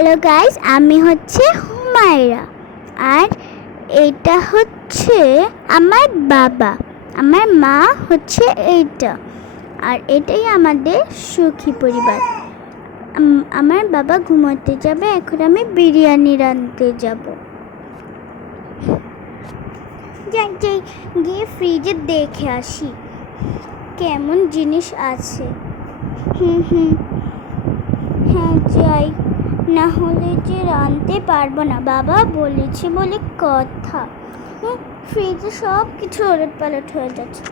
Hello guys, আমি হচ্ছে হুমায়রা। আর এটা হচ্ছে আমার বাবা, আমার মা হচ্ছে এইটা। আর এটাই আমাদের সুখী পরিবার। আমার বাবা ঘুমোতে যাবে, এখন আমি বিরিয়ানি রাঁধতে যাব। যাই যাই গিয়ে ফ্রিজে দেখে আসি কেমন জিনিস আছে। হ্যাঁ যাই, না হলে যে রাঁধতে পারবো না। বাবা বলেছে বলে কথা। ফ্রিজে সব কিছু ওলট পালট হয়ে যাচ্ছে,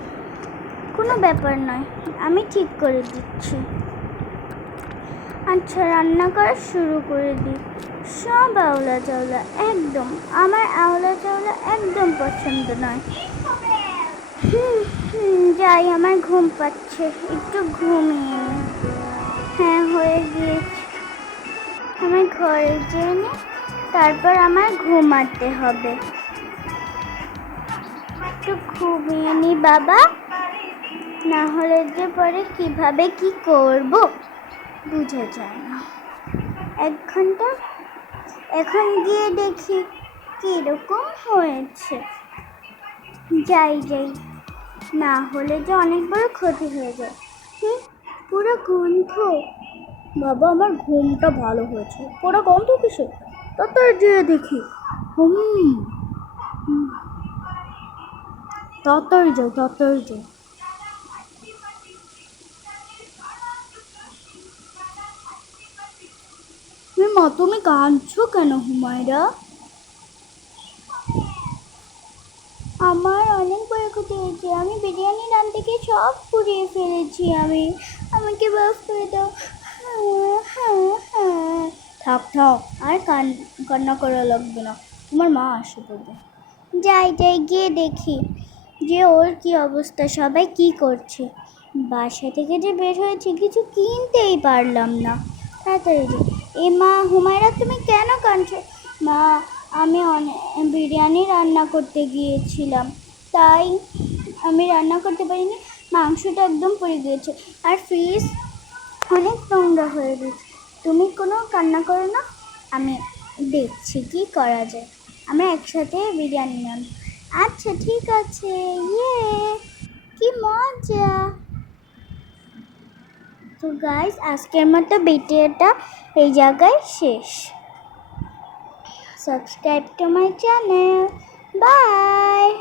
কোনো ব্যাপার নয়, আমি ঠিক করে দিচ্ছি। আচ্ছা, রান্না করা শুরু করে দিই। সব আওলা চাওলা, একদম আমার আওলা চাওলা একদম পছন্দ নয়। যাই, আমার ঘুম পাচ্ছে, একটু ঘুমিয়ে নিই। হ্যাঁ, হয়ে গিয়েছে। আমার ঘরে যেয়ে তারপর আমার ঘুমাতে হবে। একটু ঘুমিয়ে নি বাবা, না হলে যে পরে কিভাবে কি করব বুঝা যায় না। 1 ঘন্টা, এখন গিয়ে দেখি কিরকম হয়েছে। যাই যাই, না হলে যে অনেক বড় ক্ষতি হয়ে যায়। পুরো গন্ধ। বাবা, আমার ঘুমটা ভালো হয়েছে, পুরো গন্ধ কিসে? তাড়াতাড়ি যেয়ে দেখি। তাড়াতাড়ি যাও, তাড়াতাড়ি যাও। মা, তুমি কাঁদছো কেন হুমায়রা? আমার অনেক বড় ক্ষতি হয়েছে, আমি বিরিয়ানি রাঁধতে গিয়ে সব পুড়িয়ে ফেলেছি। আমাকে মাফ করে দাও। থাক থাক, আর কান্না করা লাগবে না, তোমার মা আসে পড়বে। যাই যাই গিয়ে দেখি যে ওর কি অবস্থা, সবাই কি করছে। বাসা থেকে যে বের হয়েছে কিছু কিনতেই পারলাম না। তাড়াতাড়ি যে, মা, হুমায়রা তুমি কেন কাঁদছো? মা, আমি বিরিয়ানি রান্না করতে গিয়েছিলাম, তাই আমি রান্না করতে পারিনি, মাংসটা একদম পড়ে গিয়েছে, আর ফ্রিজ অনেক নোংরা হয়ে গেছে। তুমি কোনো কান্না করো না, আমি দেখছি কি করা যায়। আমরা একসাথে বিরিয়ানি নাম। আচ্ছা ঠিক আছে। কি মজা। তো গাইস, আজকের মতো ভিডিওটা এই জায়গায় শেষ। Subscribe to my channel. Bye.